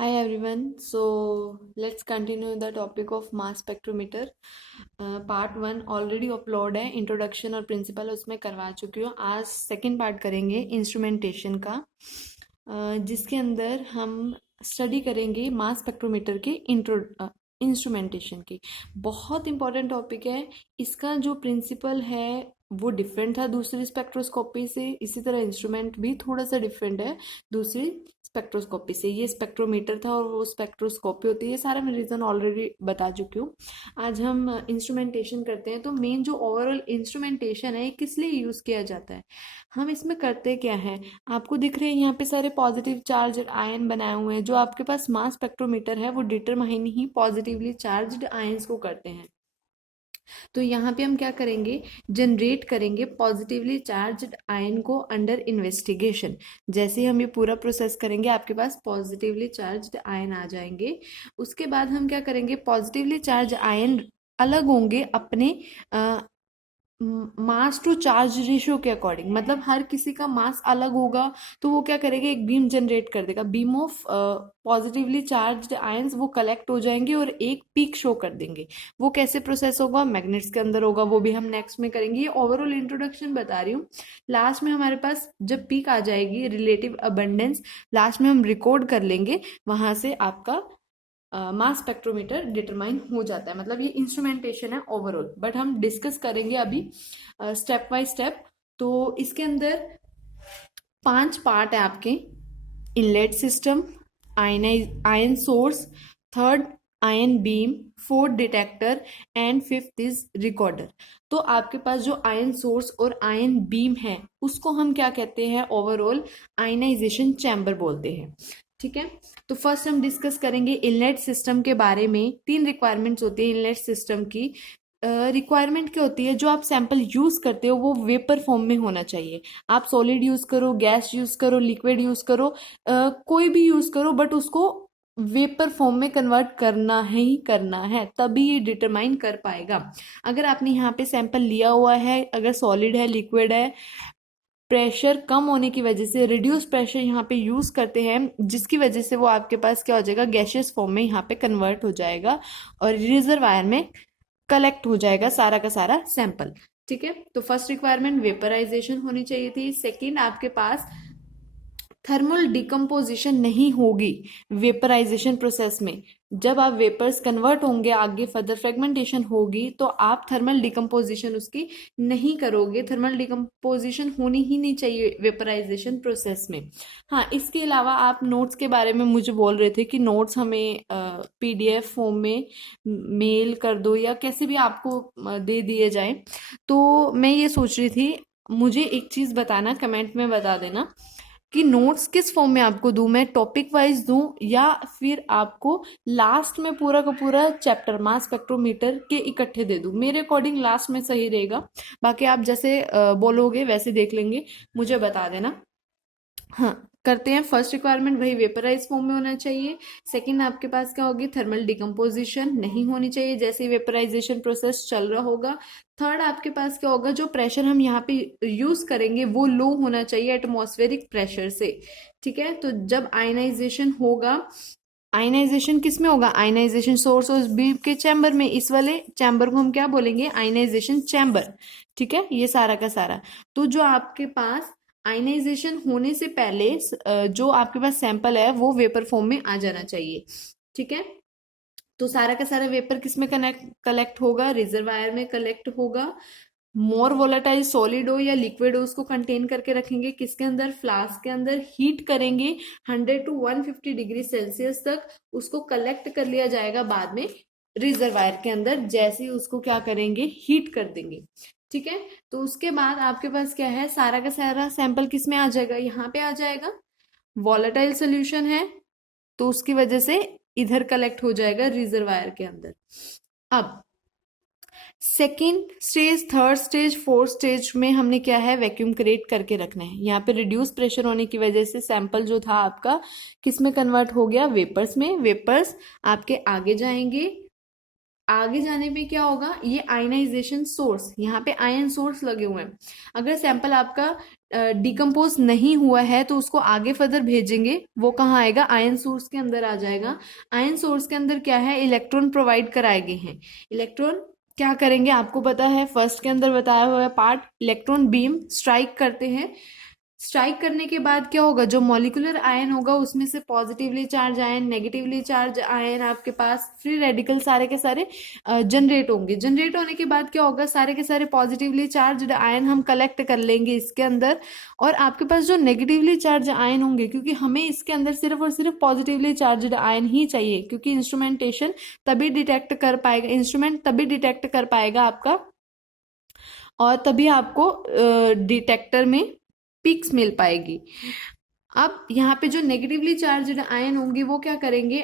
Hi everyone. So let's continue the topic of mass spectrometer. Part one already upload है, introduction और principal उसमें करवा चुकी हूँ. आज सेकंड पार्ट करेंगे इंस्ट्रूमेंटेशन का, जिसके अंदर हम स्टडी करेंगे मास स्पेक्ट्रोमीटर के इंस्ट्रूमेंटेशन की. बहुत इंपॉर्टेंट टॉपिक है. इसका जो प्रिंसिपल है वो डिफरेंट था दूसरी स्पेक्ट्रोस्कोपी से. इसी तरह इंस्ट्रूमेंट भी थोड़ा सा डिफरेंट है दूसरी स्पेक्ट्रोस्कोपी से. ये स्पेक्ट्रोमीटर था और वो स्पेक्ट्रोस्कोपी होती है. सारा मैं रीज़न ऑलरेडी बता चुकी हूँ. आज हम इंस्ट्रूमेंटेशन करते हैं. तो मेन जो ओवरऑल इंस्ट्रूमेंटेशन है ये किस लिए यूज़ किया जाता है, हम इसमें करते क्या है. आपको दिख रहे हैं यहाँ पे सारे पॉजिटिव चार्ज आयन बनाए हुए हैं. जो आपके पास मास स्पेक्ट्रोमीटर है वो डिटरमाइन ही पॉजिटिवली चार्ज्ड आयंस को करते हैं. तो यहाँ पे हम क्या करेंगे, जनरेट करेंगे पॉजिटिवली चार्ज्ड आयन को अंडर इन्वेस्टिगेशन. जैसे ही हम ये पूरा प्रोसेस करेंगे आपके पास पॉजिटिवली चार्ज्ड आयन आ जाएंगे. उसके बाद हम क्या करेंगे, पॉजिटिवली चार्ज आयन अलग होंगे अपने मास टू चार्ज रेशियो के अकॉर्डिंग. मतलब हर किसी का मास अलग होगा तो वो क्या करेगा, एक बीम जनरेट कर देगा. Beam of positively charged ions वो कलेक्ट हो जाएंगे और एक पीक शो कर देंगे. वो कैसे प्रोसेस होगा, मैग्नेट्स के अंदर होगा. वो भी हम नेक्स्ट में करेंगे. ये ओवरऑल इंट्रोडक्शन बता रही हूँ. लास्ट में हमारे पास जब पीक आ जाएगी, रिलेटिव अबंडेंस, लास्ट में हम रिकॉर्ड कर लेंगे. वहां से आपका मास स्पेक्ट्रोमीटर डिटरमाइन हो जाता है. मतलब ये इंस्ट्रूमेंटेशन है ओवरऑल, बट हम डिस्कस करेंगे अभी स्टेप बाय स्टेप. तो इसके अंदर 5 पार्ट है आपके. Inlet system, ion source, third ion beam, fourth detector and fifth is recorder. तो आपके पास जो आयन सोर्स और आयन बीम है उसको हम क्या कहते हैं, ओवरऑल आयनाइजेशन चैम्बर बोलते हैं. ठीक है. तो फर्स्ट हम डिस्कस करेंगे इनलेट सिस्टम के बारे में. 3 रिक्वायरमेंट्स होती है इनलेट सिस्टम की. रिक्वायरमेंट क्या होती है, जो आप सैंपल यूज करते हो वो वेपर फॉर्म में होना चाहिए. आप सॉलिड यूज करो, गैस यूज करो, लिक्विड यूज करो, कोई भी यूज करो, बट उसको वेपर फॉर्म में कन्वर्ट करना ही करना है, तभी ये डिटरमाइन कर पाएगा. अगर आपने यहाँ पे सैंपल लिया हुआ है, अगर सॉलिड है, लिक्विड है, प्रेशर कम होने की वजह से रिड्यूस प्रेशर यहाँ पे यूज करते हैं, जिसकी वजह से वो आपके पास क्या हो जाएगा, गैशियस फॉर्म में यहाँ पे कन्वर्ट हो जाएगा और रिजर्वायर में कलेक्ट हो जाएगा सारा का सारा सैंपल. ठीक है. तो फर्स्ट रिक्वायरमेंट वेपराइजेशन होनी चाहिए थी. सेकंड, आपके पास थर्मल डिकम्पोजिशन नहीं होगी वेपराइजेशन प्रोसेस में. जब आप वेपर्स कन्वर्ट होंगे, आगे फर्दर फ्रेगमेंटेशन होगी, तो आप थर्मल डिकम्पोजिशन उसकी नहीं करोगे. थर्मल डिकम्पोजिशन होनी ही नहीं चाहिए वेपराइजेशन प्रोसेस में. हाँ, इसके अलावा आप नोट्स के बारे में मुझे बोल रहे थे कि नोट्स हमें पीडीएफ फॉर्म में मेल कर दो या कैसे भी आपको दे दिए जाए. तो मैं ये सोच रही थी, मुझे एक चीज़ बताना, कमेंट में बता देना कि नोट्स किस फॉर्म में आपको दूं, मैं टॉपिक वाइज दूं या फिर आपको लास्ट में पूरा का पूरा चैप्टर मास स्पेक्ट्रोमीटर के इकट्ठे दे दूं. मेरे अकॉर्डिंग लास्ट में सही रहेगा. बाकी आप जैसे बोलोगे वैसे देख लेंगे, मुझे बता देना. हाँ, करते हैं. फर्स्ट रिक्वायरमेंट वही वेपराइज फॉर्म में होना चाहिए. सेकंड, आपके पास क्या होगी, थर्मल डिकम्पोजिशन नहीं होनी चाहिए जैसे वेपराइजेशन प्रोसेस चल रहा होगा. थर्ड, आपके पास क्या होगा, जो प्रेशर हम यहाँ पे यूज करेंगे वो लो होना चाहिए एटमॉस्फेरिक प्रेशर से. ठीक है. तो जब आयनाइजेशन होगा, आयनाइजेशन किस में होगा, आयनाइजेशन सोर्स और बीम के चैम्बर में. इस वाले चैम्बर को हम क्या बोलेंगे, आयनाइजेशन चैम्बर. ठीक है. ये सारा का सारा. तो जो आपके पास आयनाइजेशन होने से पहले जो आपके पास सैंपल है वो वेपर फॉर्म में आ जाना चाहिए. ठीक है. तो सारा का सारा वेपर किस में कलेक्ट होगा, रिजर्वायर में कलेक्ट होगा. मोर वोलेटाइल सॉलिड हो या लिक्विड हो उसको कंटेन करके रखेंगे किसके अंदर, फ्लास्क के अंदर. हीट करेंगे 100 to 150 डिग्री सेल्सियस तक. उसको कलेक्ट कर लिया जाएगा बाद में रिजर्वायर के अंदर. जैसे ही उसको क्या करेंगे, हीट कर देंगे. ठीक है. तो उसके बाद आपके पास क्या है, सारा का सारा सैंपल किस में आ जाएगा, यहाँ पे आ जाएगा. वॉलेटाइल सोल्यूशन है तो उसकी वजह से इधर कलेक्ट हो जाएगा रिजर्वायर के अंदर. अब second stage, third stage, fourth stage में हमने क्या है, वैक्यूम क्रिएट करके रखना है. यहाँ पे रिड्यूस प्रेशर होने की वजह से सैंपल जो था आपका किस में कन्वर्ट हो गया, वेपर्स में. वेपर्स आपके आगे जाएंगे, आगे जाने पे क्या होगा, ये आयनाइजेशन सोर्स, यहाँ पे आयन सोर्स लगे हुए हैं। अगर सैंपल आपका डिकम्पोज नहीं हुआ है तो उसको आगे फर्दर भेजेंगे, वो कहाँ आएगा, आयन सोर्स के अंदर आ जाएगा। आयन सोर्स के अंदर क्या है, इलेक्ट्रॉन प्रोवाइड कराए गए हैं। इलेक्ट्रॉन क्या करेंगे आपको पता है, फर्स्ट के अंदर बताया हुआ है पार्ट, इलेक्ट्रॉन बीम स्ट्राइक करते हैं। स्ट्राइक करने के बाद क्या होगा, जो मॉलिक्यूलर आयन होगा उसमें से positively charge ion, negatively charge ion आपके पास फ्री रेडिकल सारे के सारे जनरेट होंगे। जनरेट होने के बाद क्या होगा, सारे के सारे पॉजिटिवली चार्ज आयन हम कलेक्ट कर लेंगे इसके अंदर, और आपके पास जो नेगेटिवली चार्ज आयन होंगे, क्योंकि हमें इसके अंदर सिर्फ और सिर्फ पॉजिटिवली चार्ज आयन ही चाहिए, क्योंकि इंस्ट्रूमेंटेशन तभी डिटेक्ट कर पाएगा, इंस्ट्रूमेंट तभी डिटेक्ट कर पाएगा आपका, और तभी आपको डिटेक्टर में पिक्स मिल पाएगी। अब यहाँ पे जो नेगेटिवली चार्ज आयन होंगे वो क्या करेंगे,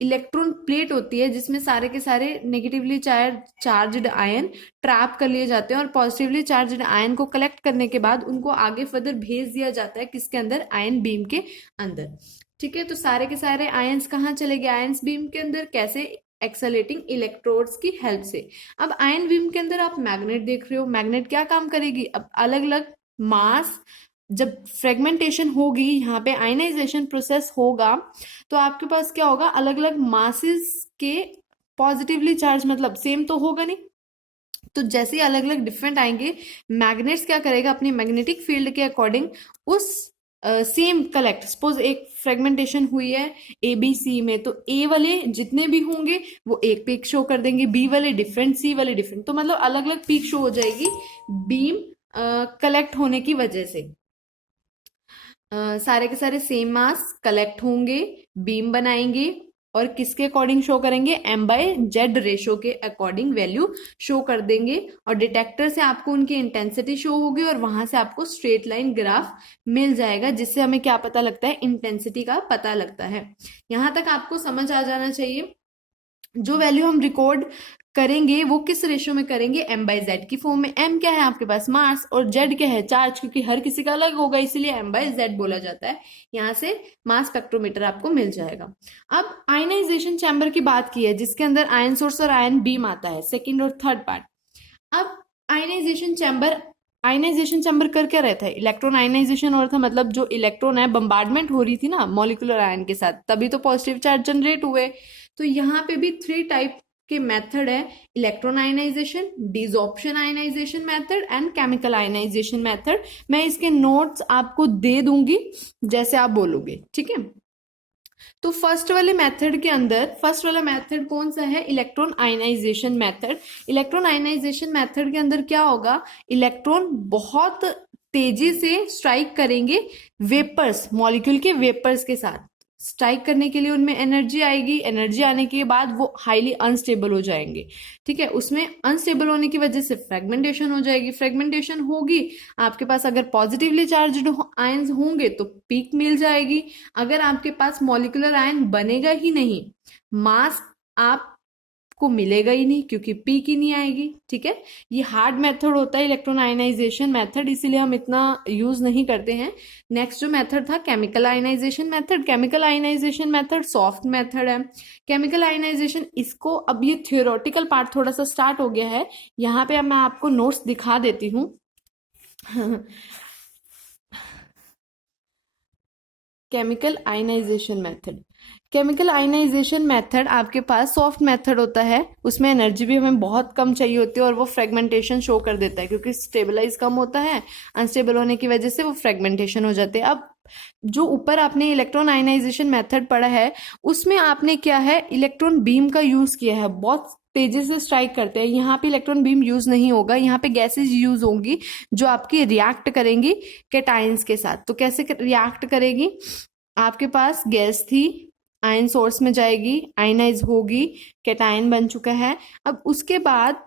इलेक्ट्रॉन प्लेट होती है जिसमें सारे के सारे नेगेटिवली चार्ज्ड आयन ट्रैप कर लिए जाते हैं, और पॉजिटिवली चार्ज्ड आयन को कलेक्ट करने के बाद उनको आगे फर्दर भेज दिया जाता है, किसके अंदर, आयन बीम के अंदर। ठीक है, तो सारे के सारे आयंस कहाँ चले गए, आयंस बीम के अंदर, कैसे, एक्सेलेटिंग इलेक्ट्रोड्स की हेल्प से। अब आयन बीम के अंदर आप मैग्नेट देख रहे हो, मैग्नेट क्या काम करेगी, अब अलग अलग मास, जब फ्रेगमेंटेशन होगी, यहाँ पे आयनाइजेशन प्रोसेस होगा, तो आपके पास क्या होगा, अलग अलग मासेस के पॉजिटिवली चार्ज, मतलब सेम तो होगा नहीं, तो जैसे ही अलग अलग डिफरेंट आएंगे, मैग्नेट्स क्या करेगा, अपनी मैग्नेटिक फील्ड के अकॉर्डिंग उस सेम कलेक्ट, सपोज एक फ्रेगमेंटेशन हुई है ए बी सी में, तो ए वाले जितने भी होंगे वो एक पीक शो कर देंगे, बी वाले डिफरेंट, सी वाले डिफरेंट, तो मतलब अलग अलग पीक शो हो जाएगी बीम कलेक्ट होने की वजह से। सारे के सारे सेम मास कलेक्ट होंगे, बीम बनाएंगे, और किसके अकॉर्डिंग शो करेंगे, M/Z रेशो के अकॉर्डिंग वैल्यू शो कर देंगे, और डिटेक्टर से आपको उनकी इंटेंसिटी शो होगी, और वहां से आपको स्ट्रेट लाइन ग्राफ मिल जाएगा, जिससे हमें क्या पता लगता है, इंटेंसिटी का पता लगता है। यहां तक आपको समझ आ जाना चाहिए। जो वैल्यू हम रिकॉर्ड करेंगे वो किस रेशो में करेंगे, M/Z की फॉर्म में। M क्या है आपके पास, मास, और Z क्या है, चार्ज, क्योंकि हर किसी का अलग होगा इसलिए M/Z बोला जाता है। यहां से मास स्पेक्ट्रोमीटर आपको मिल जाएगा। अब आयनाइजेशन चैम्बर की बात की है, जिसके अंदर आयन सोर्स और आयन बीम आता है, सेकेंड और थर्ड पार्ट। अब आयनाइजेशन चैम्बर कर क्या रहता है, इलेक्ट्रॉन आयनाइजेशन हो रहा था, मतलब जो इलेक्ट्रॉन है बम्बार्डमेंट हो रही थी ना मॉलिक्यूलर आयन के साथ, तभी तो पॉजिटिव चार्ज जनरेट हुए। तो यहाँ पे भी 3 टाइप के मेथड है, electron ionisation, desorption ionisation method and chemical ionisation method. मैं इसके नोट्स आपको दे दूंगी जैसे आप बोलोगे, ठीक है। तो फर्स्ट वाले मेथड के अंदर, फर्स्ट वाला मेथड कौन सा है, electron ionisation method. Electron ionisation method के अंदर क्या होगा, इलेक्ट्रॉन बहुत तेजी से स्ट्राइक करेंगे वेपर्स, मॉलिक्यूल के वेपर्स के साथ। स्ट्राइक करने के लिए उनमें एनर्जी आएगी, एनर्जी आने के बाद वो हाईली अनस्टेबल हो जाएंगे, ठीक है। उसमें अनस्टेबल होने की वजह से फ्रेगमेंटेशन हो जाएगी, फ्रेगमेंटेशन होगी, आपके पास अगर पॉजिटिवली चार्ज्ड आयंस होंगे तो पीक मिल जाएगी। अगर आपके पास मॉलिक्यूलर आयन बनेगा ही नहीं, मास आपको मिलेगा ही नहीं, क्योंकि पीक ही नहीं आएगी, ठीक है। ये हार्ड मेथड होता है इलेक्ट्रॉन आयनाइजेशन मेथड, इसीलिए हम इतना यूज नहीं करते हैं। नेक्स्ट जो मेथड था chemical ionisation method. Chemical ionisation method soft method है। केमिकल आयनाइजेशन, इसको अब ये थियोरेटिकल पार्ट थोड़ा सा स्टार्ट हो गया है, यहाँ पे अब मैं आपको नोट्स दिखा देती हूँ। Chemical ionisation method, chemical ionisation method आपके पास सॉफ्ट मेथड होता है, उसमें एनर्जी भी हमें बहुत कम चाहिए होती है, और वो फ्रेगमेंटेशन शो कर देता है, क्योंकि स्टेबलाइज कम होता है, अनस्टेबल होने की वजह से वो फ्रेगमेंटेशन हो जाते हैं। अब जो ऊपर आपने इलेक्ट्रॉन आयनाइजेशन मेथड पढ़ा है, उसमें आपने क्या है, इलेक्ट्रॉन बीम का यूज किया है, बहुत तेजी से स्ट्राइक करते हैं। यहाँ पे इलेक्ट्रॉन बीम यूज नहीं होगा, यहाँ पे गैसेज यूज होंगी जो आपकी रिएक्ट करेंगी कैटायंस के साथ। तो कैसे रिएक्ट करेगी, आपके पास गैस थी, आयन सोर्स में जाएगी, आयनाइज होगी, कैटायन बन चुका है। अब उसके बाद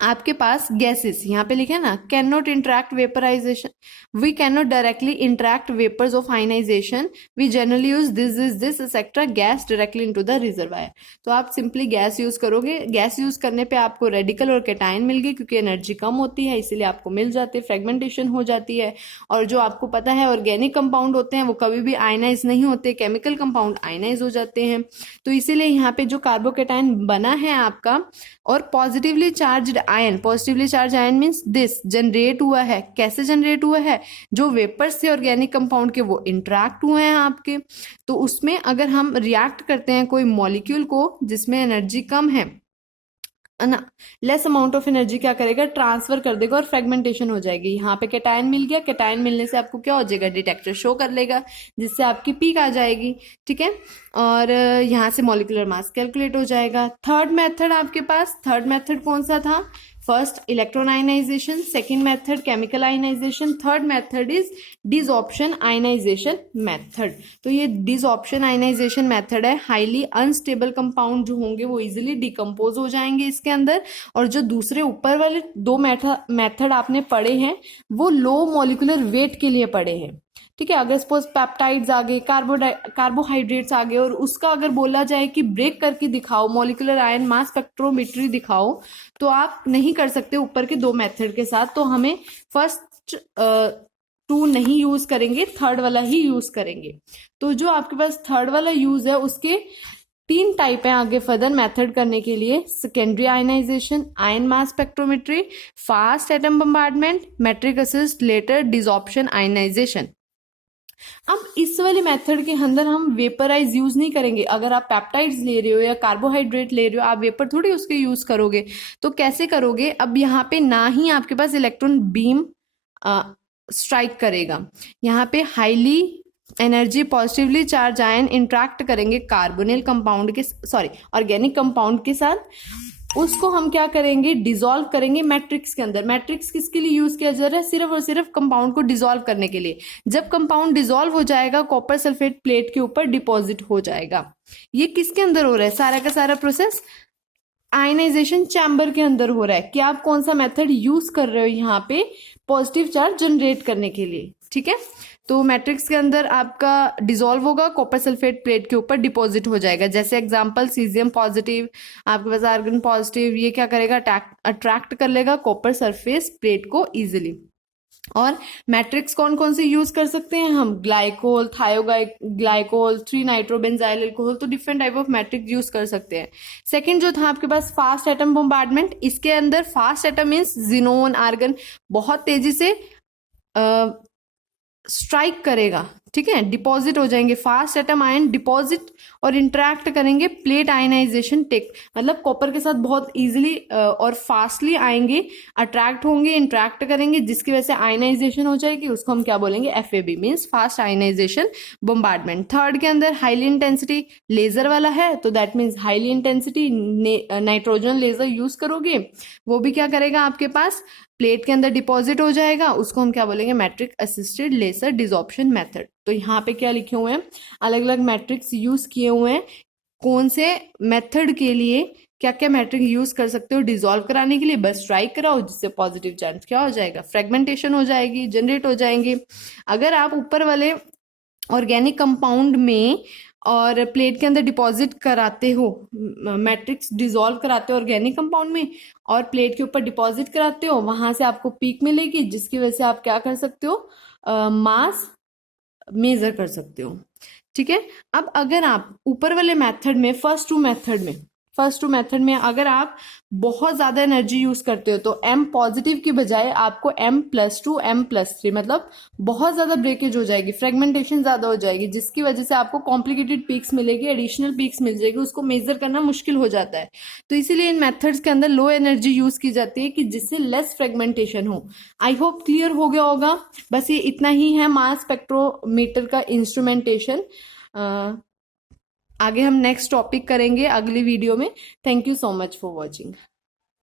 आपके पास गैसेस यहाँ पे लिखे ना, can not interact vaporisation, we can not directly interact vapours of ionisation, we generally use this etcetera gas directly into the reservoir. तो आप सिंपली गैस यूज करोगे, गैस यूज करने पे आपको रेडिकल और कैटायन मिल गए, क्योंकि एनर्जी कम होती है इसीलिए आपको मिल जाते हैं, फ्रेगमेंटेशन हो जाती है। और जो आपको पता है ऑर्गेनिक कंपाउंड होते हैं वो कभी भी आयनाइज नहीं होते, केमिकल कंपाउंड आयनाइज हो जाते हैं। तो इसीलिए यहाँ पे जो कार्बोकेटायन बना है आपका, और positively charged ion, positively charge ion means this generate हुआ है। कैसे जनरेट हुआ है? जो वेपर्स थे ऑर्गेनिक कंपाउंड के वो इंटरैक्ट हुए हैं आपके, तो उसमें अगर हम रिएक्ट करते हैं कोई मॉलिक्यूल को जिसमें एनर्जी कम है ना, लेस अमाउंट ऑफ एनर्जी क्या करेगा, ट्रांसफर कर देगा और फ्रेगमेंटेशन हो जाएगी। यहाँ पे कैटायन मिल गया, कैटायन मिलने से आपको क्या हो जाएगा, डिटेक्टर शो कर लेगा जिससे आपकी पीक आ जाएगी। ठीक है, और यहाँ से मॉलिक्यूलर मास कैलकुलेट हो जाएगा। थर्ड मेथड आपके पास, थर्ड मेथड कौन सा था? First electron ionization, second method chemical ionization, third method is desorption ionization method. तो ये डिसऑप्शन आयनाइजेशन मेथड है। हाईली अनस्टेबल कंपाउंड जो होंगे वो इजिली डिकम्पोज हो जाएंगे इसके अंदर, और जो दूसरे ऊपर वाले दो मेथड आपने पढ़े हैं वो लो मॉलिक्यूलर वेट के लिए पढ़े हैं। ठीक है, अगर सपोज पेप्टाइड्स आ गए, कार्बोहाइड्रेट्स आ गए, और उसका अगर बोला जाए कि ब्रेक करके दिखाओ, मॉलिक्यूलर आयन मास स्पेक्ट्रोमेट्री दिखाओ, तो आप नहीं कर सकते ऊपर के दो मेथड के साथ। तो हमें फर्स्ट टू नहीं यूज करेंगे, थर्ड वाला ही यूज करेंगे। तो जो आपके पास थर्ड वाला यूज है उसके तीन टाइप है आगे फर्दर मेथड करने के लिए: secondary ionization, ion mass spectrometry, fast atom bombardment, matrix assist laser desorption ionization. अब इस वाले मेथड के अंदर हम वेपराइज यूज नहीं करेंगे। अगर आप पेप्टाइड्स ले रहे हो या कार्बोहाइड्रेट ले रहे हो, आप वेपर थोड़ी उसके यूज करोगे। तो कैसे करोगे? अब यहाँ पे ना ही आपके पास इलेक्ट्रॉन बीम स्ट्राइक करेगा, यहाँ पे highly energy positively charge ion interact करेंगे कार्बोनिल कंपाउंड के, सॉरी ऑर्गेनिक कंपाउंड के साथ। उसको हम क्या करेंगे, डिसॉल्व करेंगे मैट्रिक्स के अंदर। मैट्रिक्स किसके लिए यूज किया जा रहा है? सिर्फ और सिर्फ कंपाउंड को डिसॉल्व करने के लिए। जब कंपाउंड डिसॉल्व हो जाएगा, कॉपर सल्फेट प्लेट के ऊपर डिपॉजिट हो जाएगा। ये किसके अंदर हो रहा है? सारा का सारा प्रोसेस आयनाइजेशन चैम्बर के अंदर हो रहा है। कि आप कौन सा मेथड यूज कर रहे हो यहाँ पे पॉजिटिव चार्ज जनरेट करने के लिए। ठीक है, तो मैट्रिक्स के अंदर आपका डिसॉल्व होगा, कॉपर सल्फेट प्लेट के ऊपर डिपॉजिट हो जाएगा। जैसे एग्जांपल सीजियम पॉजिटिव, आपके पास आर्गन पॉजिटिव, ये क्या करेगा, अट्रैक्ट कर लेगा कॉपर सरफेस प्लेट को इजिली। और मैट्रिक्स कौन कौन से यूज कर सकते हैं हम? ग्लाइकोल, थायोग्लाइकोल, 3 नाइट्रोबेंजाइल अल्कोहल, तो different type of matrix use कर सकते हैं। सेकंड जो था आपके पास फास्ट एटम बम्बार्डमेंट, इसके अंदर fast atom means xenon, argon बहुत तेजी से स्ट्राइक करेगा। ठीक है, डिपॉजिट हो जाएंगे, फास्ट एटम आयन डिपॉजिट और इंटरैक्ट करेंगे प्लेट आयनाइजेशन टेक, मतलब कॉपर के साथ बहुत इजीली और फास्टली आएंगे, अट्रैक्ट होंगे, इंटरैक्ट करेंगे, जिसकी वजह से आयनाइजेशन हो जाएगी। उसको हम क्या बोलेंगे? FAB means fast ionisation bombardment. Third के अंदर हाईली इंटेंसिटी लेजर वाला है, तो that means highly intensity nitrogen laser use करोगे, वो भी क्या करेगा, आपके पास प्लेट के अंदर डिपॉजिट हो जाएगा। उसको हम क्या बोलेंगे? Matrix assisted laser desorption method. तो यहाँ पे क्या लिखे हुए हैं, अलग अलग मैट्रिक्स यूज किए हुए हैं, कौन से मेथड के लिए क्या क्या मैट्रिक यूज कर सकते हो डिसॉल्व कराने के लिए। बस स्ट्राइक कराओ, जिससे पॉजिटिव चार्ज क्या हो जाएगा, फ्रेगमेंटेशन हो जाएगी, जनरेट हो जाएंगे। अगर आप ऊपर वाले ऑर्गेनिक कंपाउंड में और प्लेट के अंदर डिपॉजिट कराते हो, मैट्रिक्स डिसॉल्व कराते हो ऑर्गेनिक कंपाउंड में और प्लेट के ऊपर डिपॉजिट कराते हो, वहां से आपको पीक मिलेगी, जिसकी वजह से आप क्या कर सकते हो, मास मेजर कर सकते हो। ठीक है, अब अगर आप ऊपर वाले मेथड में फर्स्ट टू मेथड में अगर आप बहुत ज्यादा एनर्जी यूज करते हो, तो M पॉजिटिव की बजाय आपको M+2 M+3, मतलब बहुत ज्यादा ब्रेकेज हो जाएगी, फ्रेगमेंटेशन ज्यादा हो जाएगी, जिसकी वजह से आपको कॉम्प्लिकेटेड पीक्स मिलेगी, एडिशनल पीक्स मिल जाएगी, उसको मेजर करना मुश्किल हो जाता है। तो इसीलिए इन मेथड्स के अंदर लो एनर्जी यूज की जाती है कि जिससे लेस फ्रेगमेंटेशन हो। आई होप क्लियर हो गया होगा। बस ये इतना ही है मास स्पेक्ट्रोमीटर का इंस्ट्रूमेंटेशन। आगे हम नेक्स्ट टॉपिक करेंगे अगली वीडियो में। Thank you so much for watching.